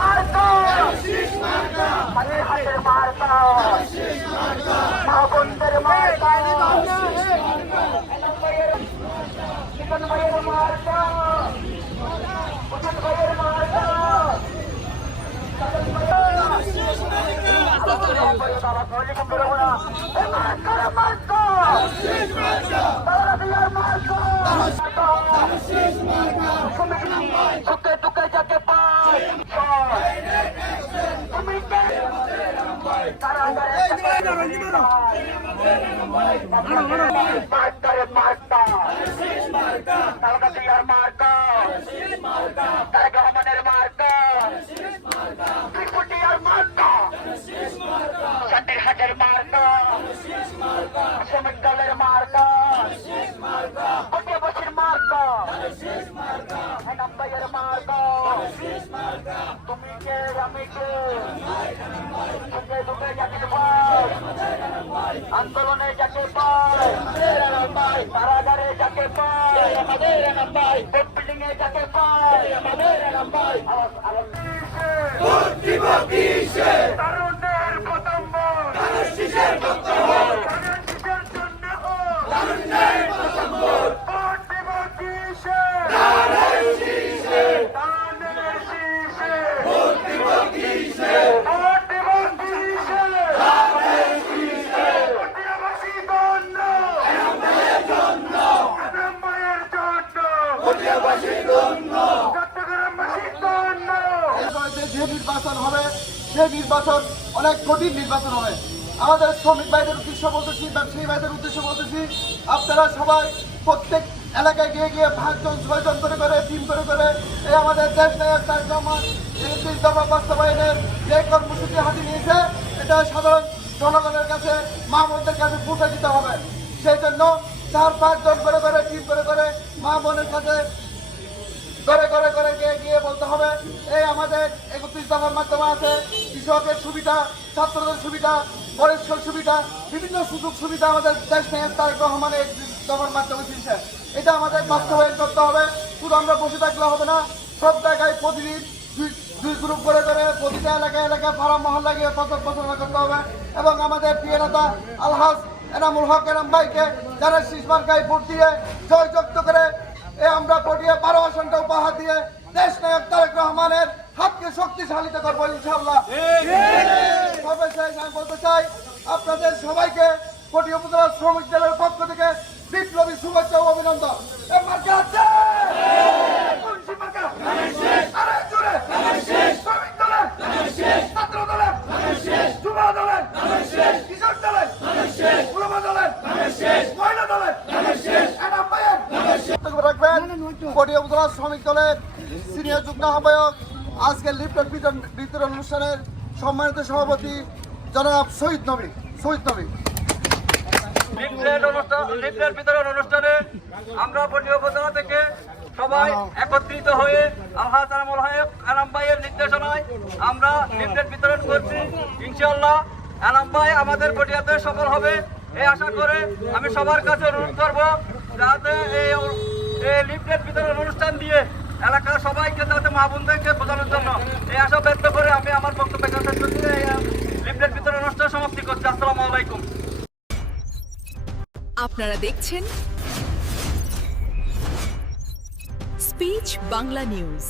মার্কা মায়ের হাতের মার্কা মা বোনদের মার্কা চিকন ভাইয়ের মার্কা উচিত ভাইয়ের মার্কা টুকে টুকে যাকে পায় তুমি মার্কারে মার্কা তালকাতিয়ার মার্কা তারেক রহমানের মার্কা ত্রিপুটিয়ার মার্কা সাতির হাটের মার্কা শ্রমিক দলের মার্কা কটিয়াবাসীর মার্কা হেনাম্বাইয়ের মার্কা তুমি কে আমি কে ঢুকে ঢুকে যাকে পাই আন্দোলনে যাকে পাই কারাগারে যাকে পাই আমাদের বিল্ডিং এ যাকে পাই আমাদের যে যে নির্বাচন হবে, সেই নির্বাচন অনেক কঠিন নির্বাচন হবে। আমাদের শ্রমিক ভাইদের উদ্দেশ্য বলতেছি ব্যবসায়ী ভাইদের উদ্দেশ্য বলতেছি, আপনারা সবাই প্রত্যেক এলাকায় গিয়ে গিয়ে পাঁচজন, ছয়জন করে করে টিম করে করে এই আমাদের দেশ নায়ক তারেক রহমান বাস্তবায়নের যে কর্মসূচি হাতে নিয়েছে, এটা সাধারণ জনগণের কাছে মা বোনদের কাছে পৌঁছে দিতে হবে। সেই জন্য চার, পাঁচজন করে করে টিম করে করে মা বোনের কাছে, করে করে করে গিয়ে গিয়ে বলতে হবে দফার মাধ্যমে আছে, কৃষকের সুবিধা, ছাত্রদের সুবিধা বয়স্ক সুবিধা, বিভিন্ন সুযোগ সুবিধা আমাদের দেশ নায়ক তারেক রহমানের দফার মাধ্যমে দিয়েছে। এটা আমাদের বাস্তবায়ন করতে হবে। শুধু আমরা বসে থাকলে হবে না, সব জায়গায় প্রতিদিন দুই- গ্রুপ করে করে প্রতিটা এলাকায় এলাকায় পাড়া মহল্লা গিয়ে প্রচার প্রচারণা করতে হবে। এবং আমাদের প্রিয় নেতা আলহাজ এনামুল হক এনাম ভাইকে, যারা শীষমার গায়ে ভোট দিয়ে জয়যুক্ত করে এ আমরা পটিয়ে বারো আসনটা উপহার দিয়ে দেশ নায়ক তারেক রহমানের হাতকে শক্তিশালিত করব ইনশাল্লাহ সর্বশেষ আমি বলতে চাই, আপনাদের সবাইকে পটিয়া উপজেলা শ্রমিক দলের পক্ষ থেকে বিপ্লবী শুভেচ্ছা ও অভিনন্দন। আছে? মুন্সি মার্কা? আরে জোরে! শ্রমিক দলের? ছাত্র দলের? যুব দলের? কৃষক দলের? উলমা দলের? মহিলা দলের? এনাম ভাইয়ের? বক্তব্য রাখবেন পটিয়া উপজেলা শ্রমিক দলের সিনিয়র যুগ্ম আহ্বায়ক বিতরণ অনুষ্ঠানের সম্মানিত সভাপতি জনাব শহীদ নবী শহীদ নবী। অনুষ্ঠান আমরা সবাই একত্রিত হয়ে নির্দেশনায় আমরা আমাদের পটিয়াতে সফল হবে। এই আশা করে আমি সবার কাছে অনুরোধ করব যাতে এই লিফলেট বিতরণ অনুষ্ঠান দিয়ে এলাকার সবাইকে যাতে মা বোনদেরকে বোঝানোর জন্য এই আশা ব্যক্ত করে আমি আমার বক্তব্য লিফলেট বিতরণ অনুষ্ঠান সমাপ্তি করছি। আসসালামু আলাইকুম। আপনারা দেখছেন স্পিচ বাংলা নিউজ।